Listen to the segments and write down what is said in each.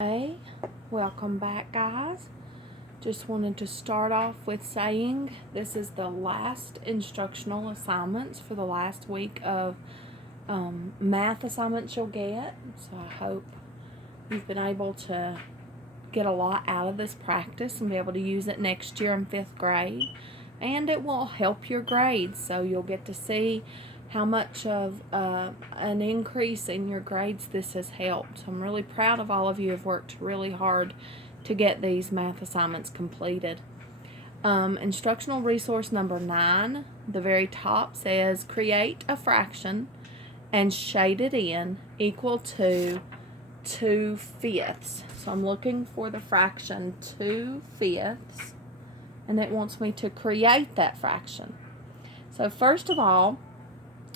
Hey, welcome back, guys. Just wanted to start off with saying this is the last instructional assignments for the last week of math assignments you'll get. So I hope you've been able to get a lot out of this practice and be able to use it next year in 5th grade. And it will help your grades, so you'll get to see how much of an increase in your grades this has helped. I'm really proud of all of you who have worked really hard to get these math assignments completed. Instructional resource number 9, the very top says create a fraction and shade it in equal to 2/5. So I'm looking for the fraction 2/5, and it wants me to create that fraction. So first of all,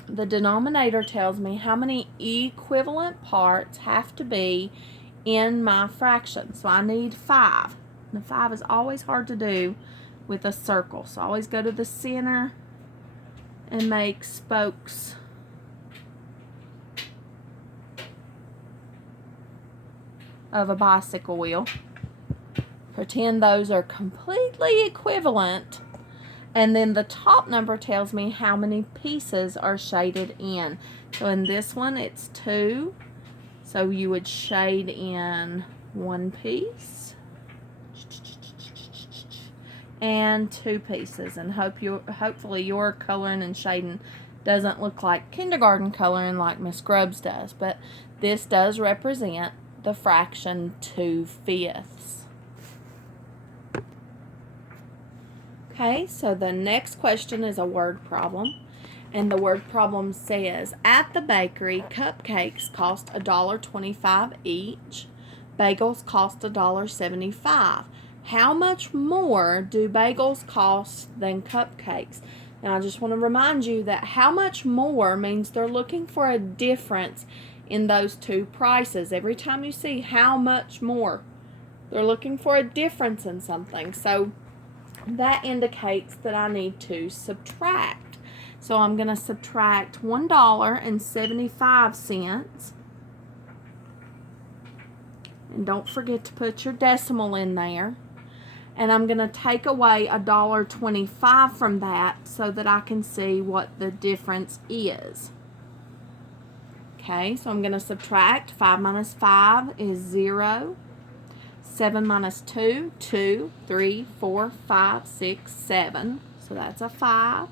the denominator tells me how many equivalent parts have to be in my fraction. So I need 5. The 5 is always hard to do with a circle. So I always go to the center and make spokes of a bicycle wheel. Pretend those are completely equivalent. And then the top number tells me how many pieces are shaded in. So in this one, it's 2. So you would shade in 1 piece and 2 pieces. And hopefully your coloring and shading doesn't look like kindergarten coloring like Miss Grubbs does. But this does represent the fraction 2/5. Okay, so the next question is a word problem, and the word problem says, at the bakery, cupcakes cost $1.25 each. Bagels cost $1.75. How much more do bagels cost than cupcakes? Now, I just want to remind you that how much more means they're looking for a difference in those two prices. Every time you see how much more, they're looking for a difference in something. So that indicates that I need to subtract. So I'm going to subtract $1.75. And don't forget to put your decimal in there. And I'm going to take away $1.25 from that so that I can see what the difference is. Okay, so I'm going to subtract. 5 minus 5 is 0. 7 minus 2, 2, 3, 4, 5, 6, 7. So that's a 5.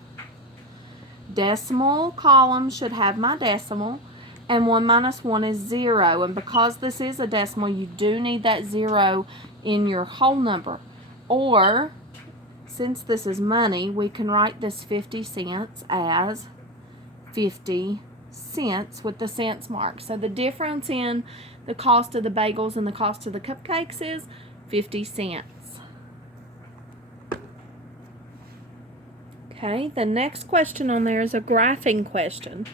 Decimal column should have my decimal. And 1 minus 1 is 0. And because this is a decimal, you do need that 0 in your whole number. Or, since this is money, we can write this 50 cents as 50 cents with the cents mark. So the difference in the cost of the bagels and the cost of the cupcakes is 50 cents. Okay, the next question on there is a graphing question.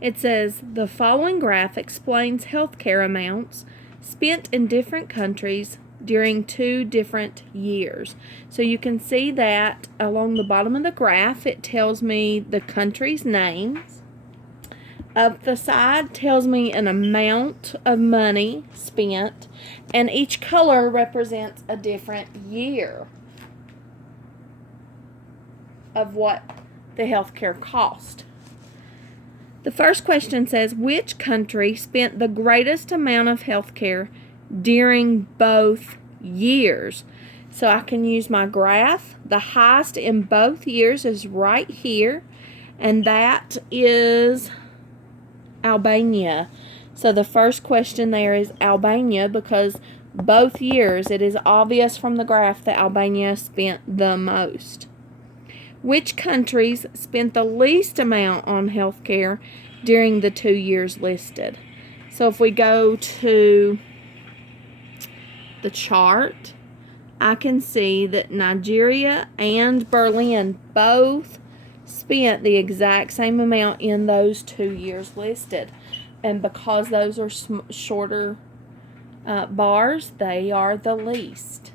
It says, the following graph explains healthcare amounts spent in different countries during 2 different years. So you can see that along the bottom of the graph, it tells me the countries' names. Up the side tells me an amount of money spent, and each color represents a different year of what the healthcare cost. The first question says, which country spent the greatest amount of healthcare during both years? So I can use my graph. The highest in both years is right here, and that is Albania. So the first question there is Albania, because both years it is obvious from the graph that Albania spent the most. Which countries spent the least amount on health care during the 2 years listed? So if we go to the chart, I can see that Nigeria and Berlin both spent the exact same amount in those 2 years listed. And because those are shorter bars, they are the least.